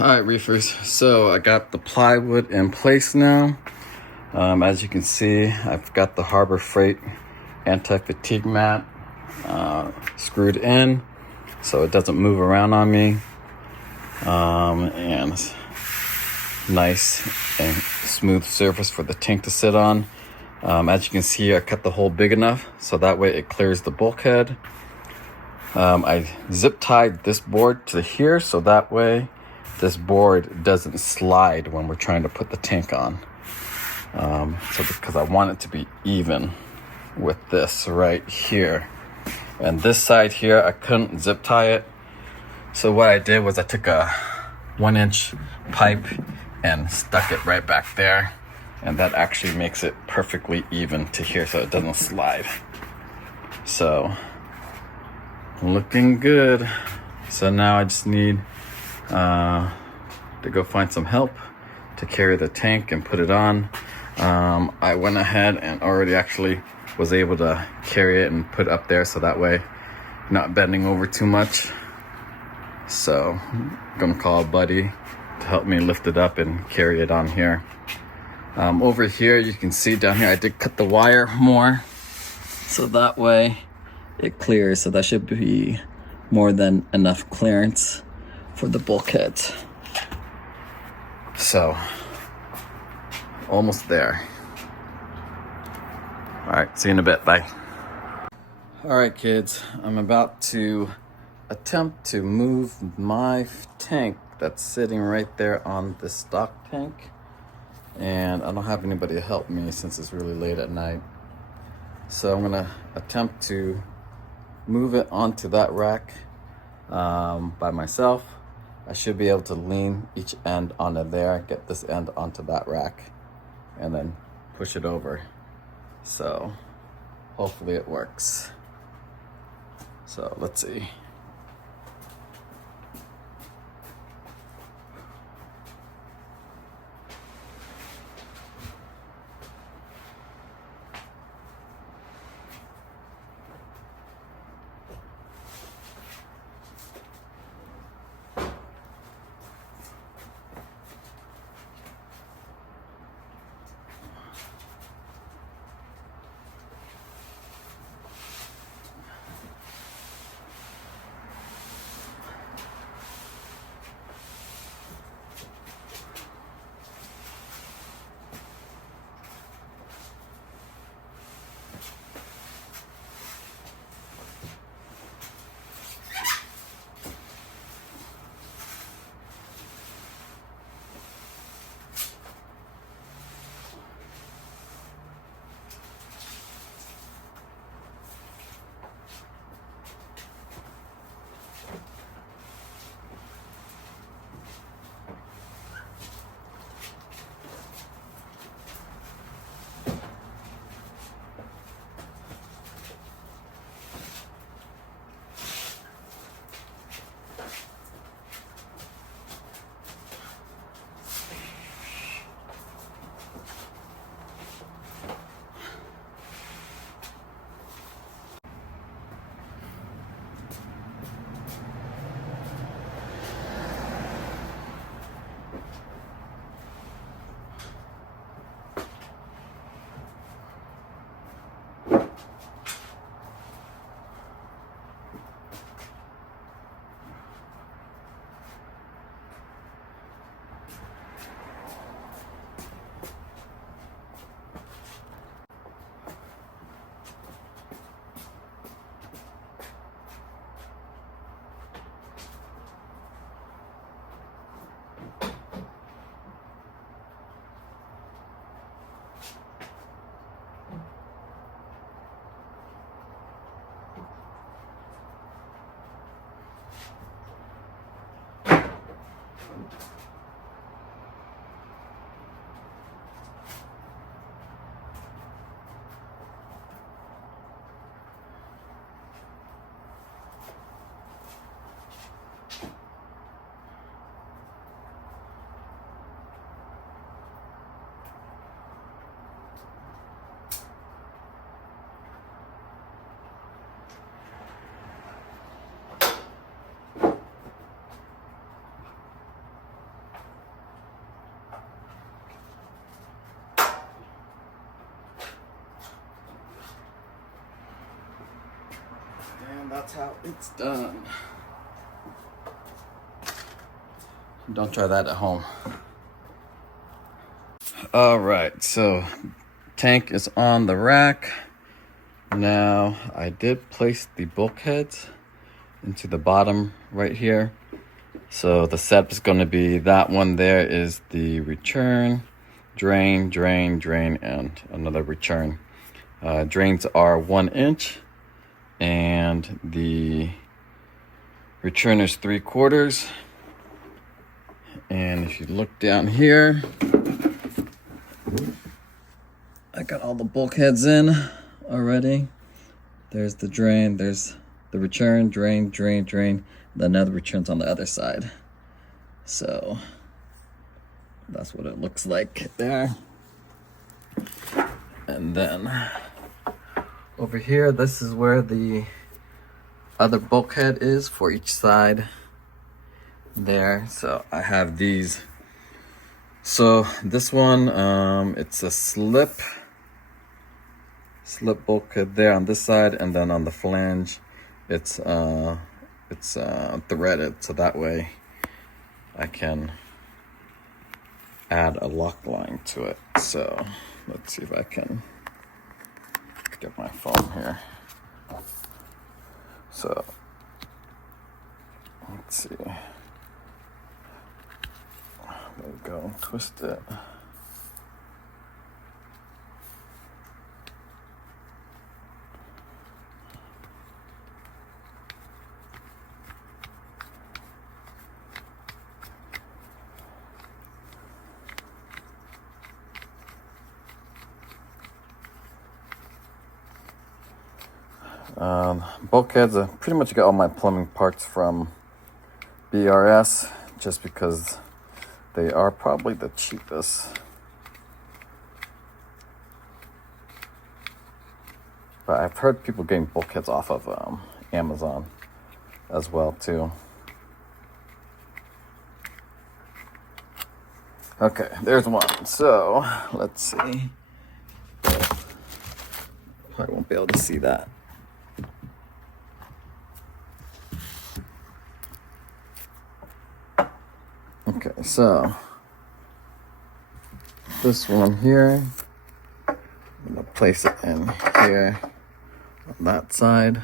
Alright, reefers, so I got the plywood in place now. As you can see, I've got the Harbor Freight anti-fatigue mat screwed in so it doesn't move around on me, and nice and smooth surface for the tank to sit on. As you can see, I cut the hole big enough so that way it clears the bulkhead. I zip tied this board to here so that way this board doesn't slide when we're trying to put the tank on. So because I want it to be even with this right here. And this side here, I couldn't zip tie it. So what I did was I took a 1-inch pipe and stuck it right back there. And that actually makes it perfectly even to here so it doesn't slide. So, looking good. So now I just need to go find some help to carry the tank and put it on. I went ahead and already actually was able to carry it and put it up there so that way not bending over too much. So I'm gonna call a buddy to help me lift it up and carry it on here. Over here you can see down here I did cut the wire more so that way it clears, so that should be more than enough clearance for the bulkheads. So almost there. All right, see you in a bit. Bye. All right, kids, I'm about to attempt to move my tank that's sitting right there on the stock tank, and I don't have anybody to help me since it's really late at night. So I'm gonna attempt to move it onto that rack by myself. I should be able to lean each end onto there, get this end onto that rack, and then push it over. So hopefully it works. So let's see. that's how it's done. Don't try that at home. All right, so tank is on the rack. Now I did place the bulkheads into the bottom right here. So the setup is going to be that one there is the return, drain, drain, drain, and another return. Drains are 1 inch and the return is 3/4. And if you look down here, I got all the bulkheads in already. There's the drain, there's the return, drain, drain, drain. Then another returns on the other side. So that's what it looks like there. And then over here, this is where the other bulkhead is for each side there. So I have these. So this one, it's a slip bulkhead there on this side, and then on the flange, it's threaded, so that way I can add a lock line to it. So let's see if I can get my phone here. So let's see. There we go. Twist it. Bulkheads, I pretty much got all my plumbing parts from BRS just because they are probably the cheapest. But I've heard people getting bulkheads off of Amazon as well too. Okay, there's one. So let's see. Probably won't be able to see that. Okay, so this one here, I'm gonna place it in here on that side,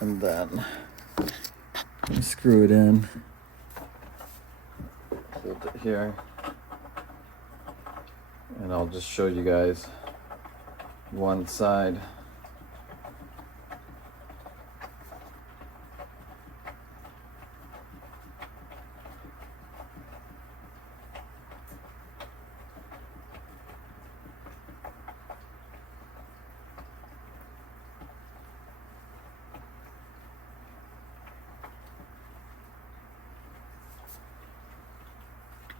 and then screw it in, hold it here, and I'll just show you guys one side.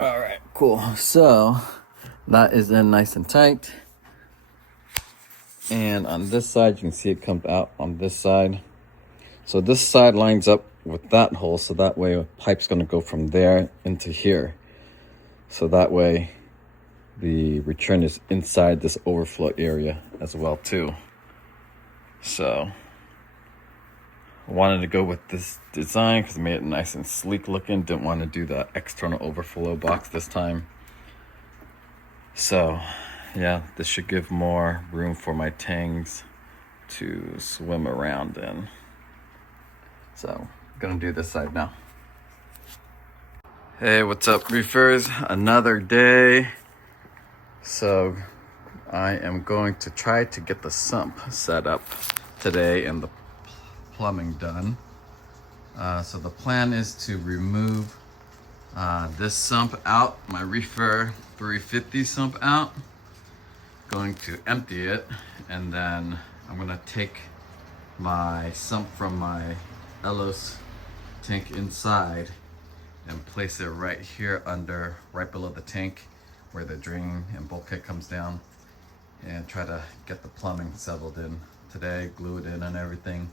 All right, cool. So that is in nice and tight. And on this side, you can see it comes out on this side. So this side lines up with that hole, so that way a pipe's gonna go from there into here. So that way the return is inside this overflow area as well too. So I wanted to go with this design because it made it nice and sleek looking. Didn't want to do the external overflow box this time. So yeah, this should give more room for my tangs to swim around in. So I'm gonna do this side now. Hey, what's up, reefers? Another day. So I am going to try to get the sump set up today and the plumbing done. So the plan is to remove this sump out, my Reefer 350 sump out. Going to empty it, and then I'm gonna take my sump from my Elos tank inside and place it right here under, right below the tank where the drain and bulkhead comes down, and try to get the plumbing settled in today, glue it in and everything,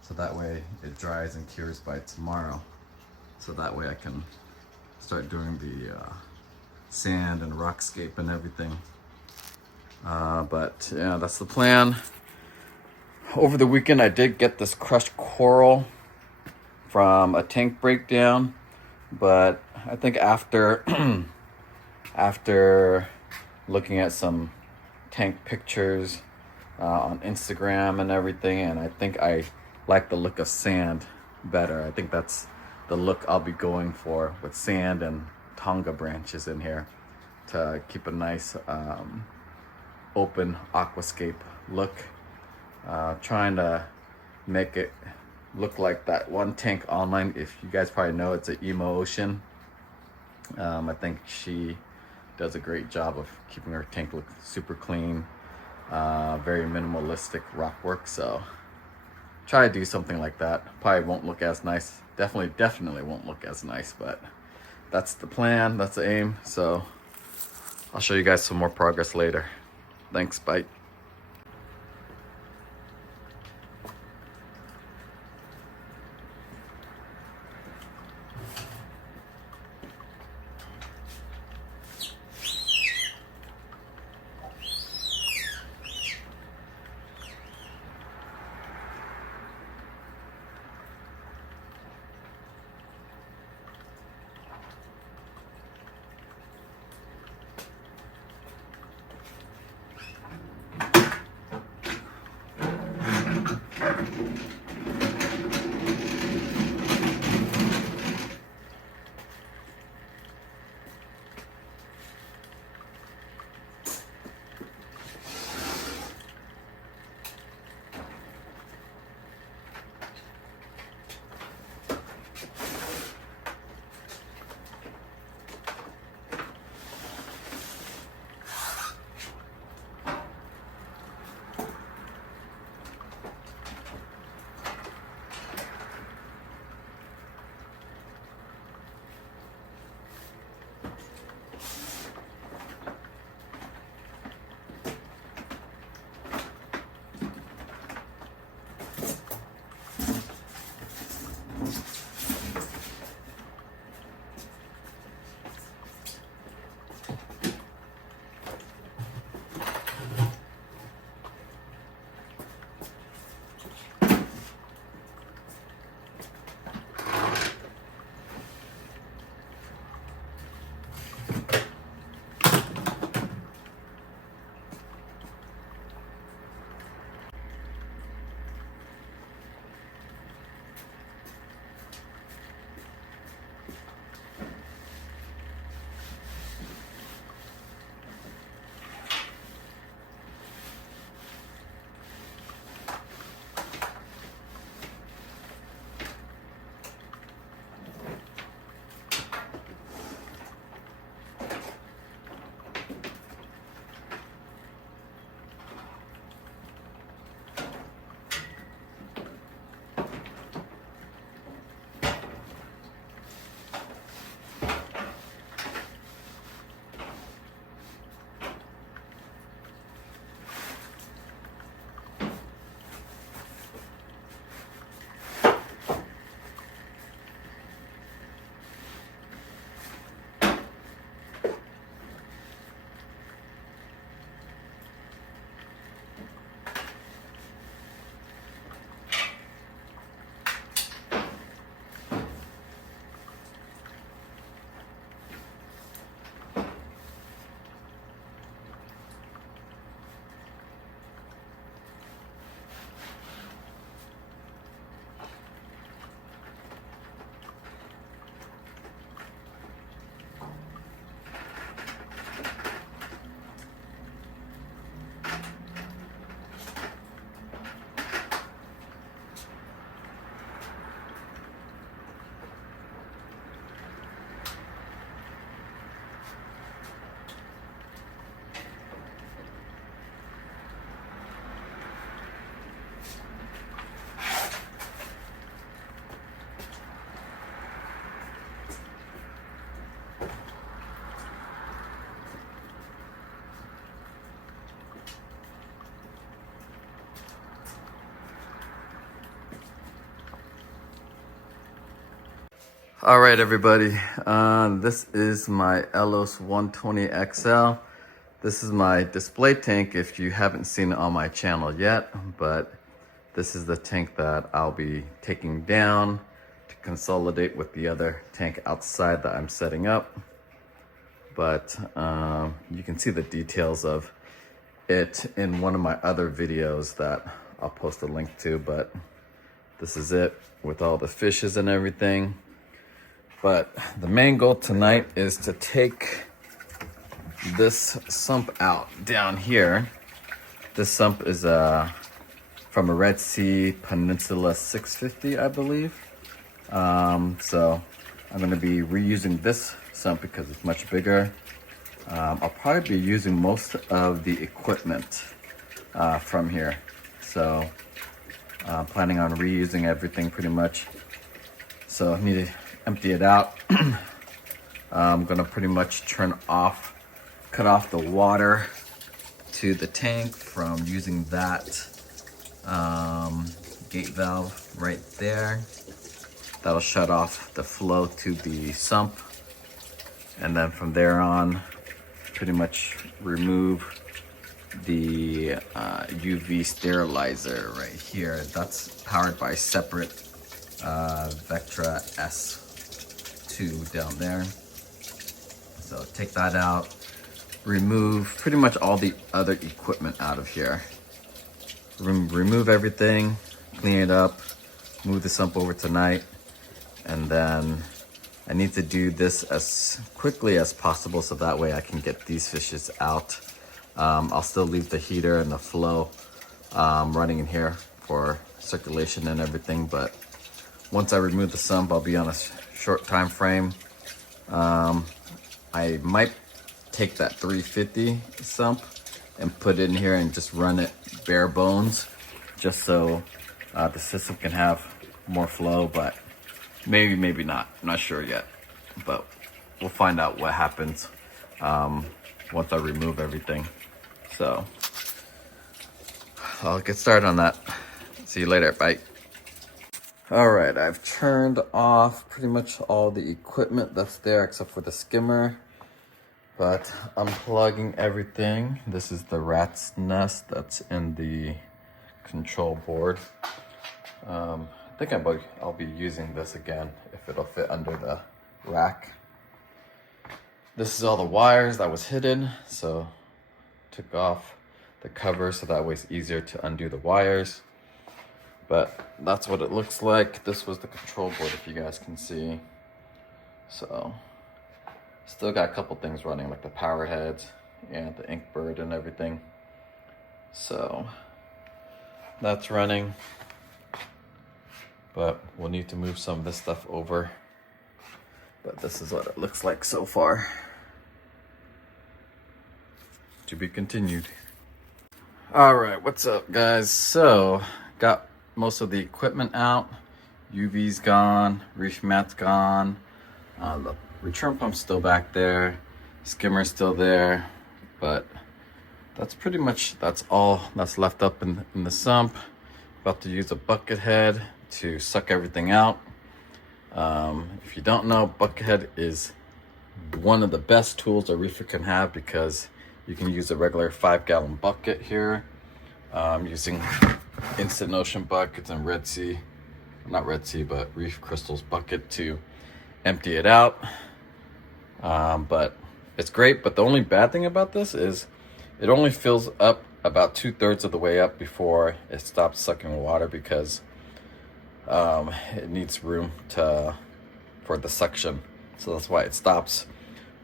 so that way it dries and cures by tomorrow. So that way I can start doing the sand and rockscape and everything. But yeah, that's the plan. over the weekend I did get this crushed coral from a tank breakdown, but I think after after looking at some tank pictures on Instagram and everything, and I think I like the look of sand better. I think that's the look I'll be going for, with sand and tonga branches in here to keep a nice open aquascape look. Trying to make it look like that one tank online. If you guys probably know, it's an Emo Ocean. I think she does a great job of keeping her tank look super clean, very minimalistic rock work. So try to do something like that. Probably won't look as nice. Definitely won't look as nice, but that's the plan, that's the aim. So I'll show you guys some more progress later. Thanks, bye. All right, everybody. This is my Elos 120 XL. This is my display tank if you haven't seen it on my channel yet, but This is the tank that I'll be taking down to consolidate with the other tank outside that I'm setting up. But you can see the details of it in one of my other videos that I'll post a link to, but this is it with all the fishes and everything. But the main goal tonight is to take this sump out down here. This sump is from a Red Sea Peninsula 650, I believe. So I'm gonna be reusing this sump because it's much bigger. I'll probably be using most of the equipment from here. So I'm planning on reusing everything pretty much. So I need to empty it out. I'm gonna pretty much cut off the water to the tank from using that gate valve right there. That'll shut off the flow to the sump. And then from there on, pretty much remove the UV sterilizer right here. That's powered by separate Vectra S2 down there. So take that out, remove pretty much all the other equipment out of here. Remove everything, clean it up, move the sump over tonight, and then I need to do this as quickly as possible so that way I can get these fishes out. I'll still leave the heater and the flow running in here for circulation and everything, but once I remove the sump, I'll be on a short time frame. I might take that 350 sump and put it in here and just run it bare bones, just so the system can have more flow, but maybe not. I'm not sure yet, but we'll find out what happens once I remove everything. So I'll get started on that. See you later. Bye. All right, I've turned off pretty much all the equipment that's there except for the skimmer, but unplugging everything. This is the rat's nest that's in the control board. I think I'll be using this again if it'll fit under the rack. This is all the wires that was hidden, so took off the cover so that way it's easier to undo the wires. But that's what it looks like. This was the control board, if you guys can see. So still got a couple things running, like the power heads and the Inkbird and everything. So that's running, but we'll need to move some of this stuff over. But this is what it looks like so far. To be continued. All right, what's up, guys? So got most of the equipment out. UV's gone, reef mat's gone. The return pump's still back there. Skimmer's still there, but that's all that's left up in the sump. About to use a bucket head to suck everything out. If you don't know, bucket head is one of the best tools a reefer can have because you can use a regular 5-gallon bucket here. Using Instant Ocean buckets and Red Sea, not Red Sea, but Reef Crystals bucket to empty it out. But it's great, but the only bad thing about this is it only fills up about 2/3 of the way up before it stops sucking water because it needs room for the suction. So that's why it stops.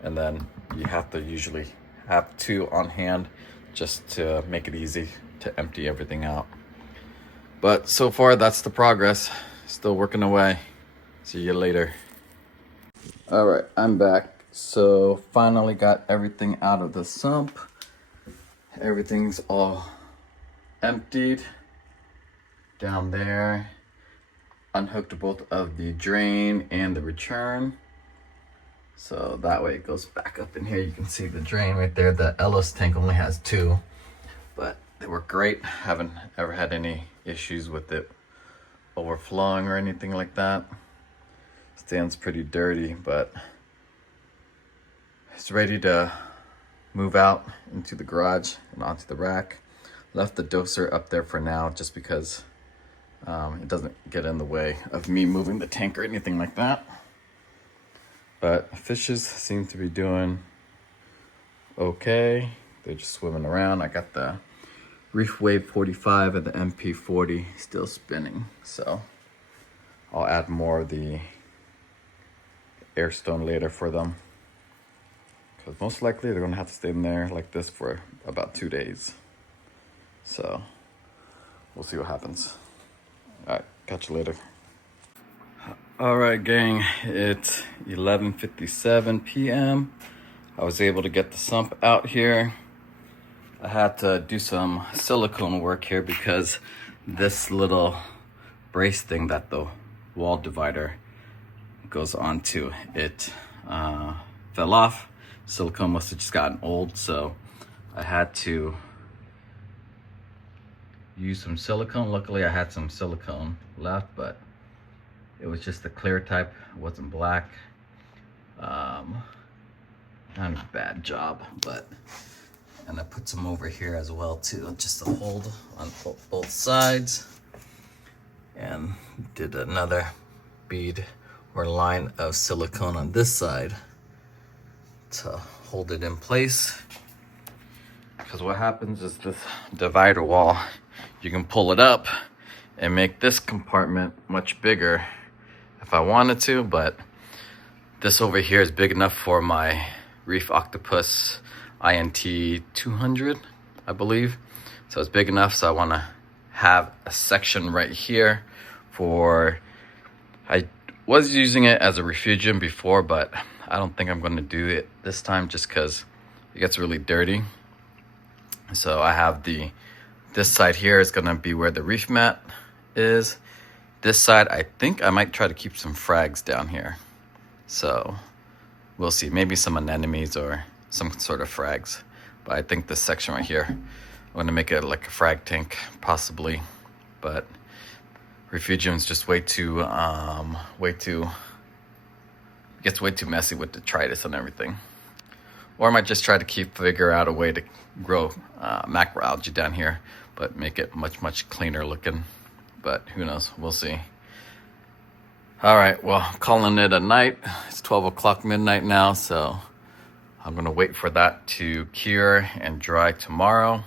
And then you have to usually have 2 on hand just to make it easy to empty everything out. But so far, that's the progress. Still working away. See you later. All right, I'm back. So finally got everything out of the sump. Everything's all emptied down there. Unhooked both of the drain and the return. So that way it goes back up in here. You can see the drain right there. The Ellis tank only has 2, but they work great. Haven't ever had any issues with it overflowing or anything like that. Stands pretty dirty, but it's ready to move out into the garage and onto the rack. Left the doser up there for now just because It doesn't get in the way of me moving the tank or anything like that. But fishes seem to be doing okay. They're just swimming around. I got the Reef Wave 45 and the MP 40 still spinning. So I'll add more of the airstone later for them. Because most likely they're gonna have to stay in there like this for about 2 days. So we'll see what happens. All right, catch you later. All right, gang, it's 11:57 p.m. I was able to get the sump out here. I had to do some silicone work here because this little brace thing that the wall divider goes onto, it fell off. Silicone must have just gotten old, so I had to use some silicone. Luckily I had some silicone left, but it was just the clear type. It wasn't black. Not a bad job, but, and I put some over here as well too, just to hold on both sides, and did another bead or line of silicone on this side to hold it in place. Because what happens is this divider wall, you can pull it up and make this compartment much bigger if I wanted to, but this over here is big enough for my Reef Octopus INT 200, I believe. So it's big enough, so I want to have a section right here for, I was using it as a refugium before, but I don't think I'm going to do it this time just because it gets really dirty. So I have this side here is going to be where the reef mat is. This side, I think I might try to keep some frags down here. So we'll see, maybe some anemones or some sort of frags. But I think this section right here, I'm gonna make it like a frag tank, possibly. But refugium's just way too, gets way too messy with detritus and everything. Or I might just try to figure out a way to grow macroalgae down here, but make it much cleaner looking. But who knows, we'll see. All right, well, calling it a night. It's 12 o'clock midnight now, so I'm gonna wait for that to cure and dry tomorrow.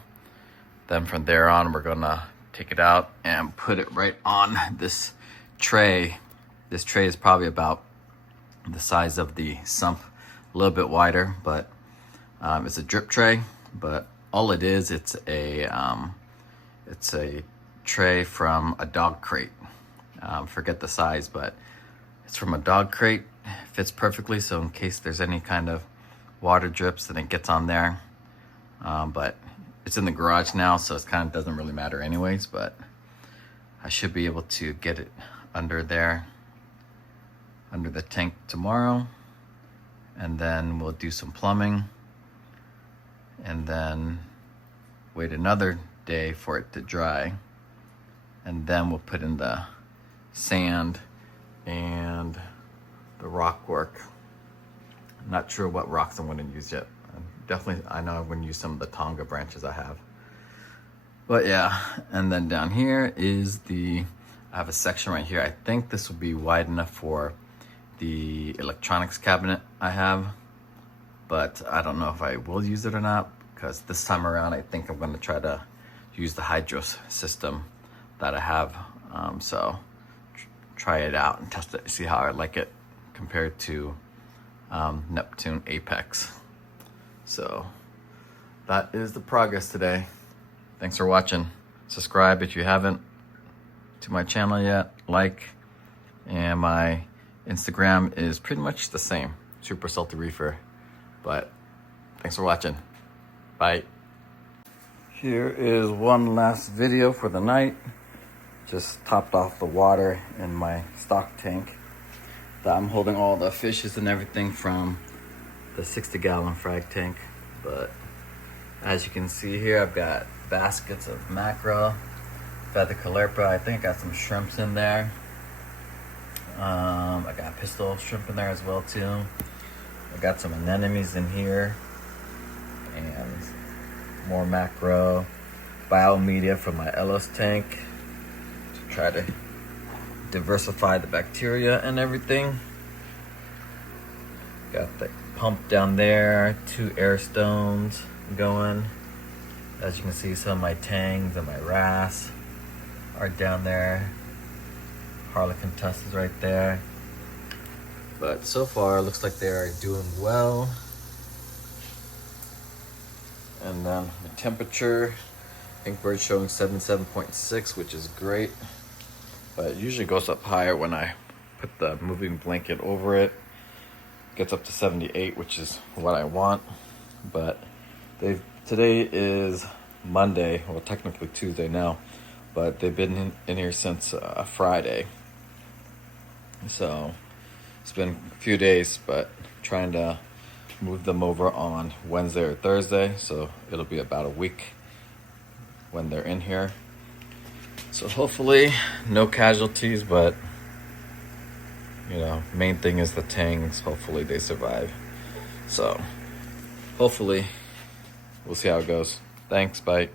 Then from there on, we're gonna take it out and put it right on this tray. This tray is probably about the size of the sump, a little bit wider, but it's a drip tray. But all it is, it's a tray from a dog crate. Forget the size, but it's from a dog crate. Fits perfectly, so in case there's any kind of water drips, then it gets on there. But it's in the garage now, so it kind of doesn't really matter anyways, but I should be able to get it under there, under the tank tomorrow. And then we'll do some plumbing and then wait another day for it to dry. And then we'll put in the sand and the rock work. I'm not sure what rocks I'm gonna use yet. Definitely, I know I'm gonna use some of the Tonga branches I have. But yeah, and then down here is I have a section right here. I think this will be wide enough for the electronics cabinet I have, but I don't know if I will use it or not, because this time around, I think I'm gonna try to use the hydro system that I have. So try it out and test it, see how I like it compared to Neptune Apex. So that is the progress today. Thanks for watching. Subscribe if you haven't to my channel yet, like, and my Instagram is pretty much the same, SupraSaltyReefer. But thanks for watching. Bye. Here is one last video for the night. Just topped off the water in my stock tank. I'm holding all the fishes and everything from the 60-gallon frag tank. But as you can see here, I've got baskets of mackerel, feather caulerpa. I think I got some shrimps in there. I got pistol shrimp in there as well too. I got some anemones in here and more macro, biomedia from my Ellis tank. try to diversify the bacteria and everything. Got the pump down there, 2 air stones going. As you can see, some of my tangs and my wrasse are down there. Harlequin tussles right there. But so far, it looks like they are doing well. And then the temperature, I think we're showing 77.6, which is great. But it usually goes up higher when I put the moving blanket over it. Gets up to 78, which is what I want. But today is Monday, well, technically Tuesday now, but they've been in here since Friday. So it's been a few days, but trying to move them over on Wednesday or Thursday, so it'll be about a week when they're in here. So hopefully no casualties, but you know, main thing is the tangs. Hopefully they survive. So hopefully we'll see how it goes. Thanks, bye.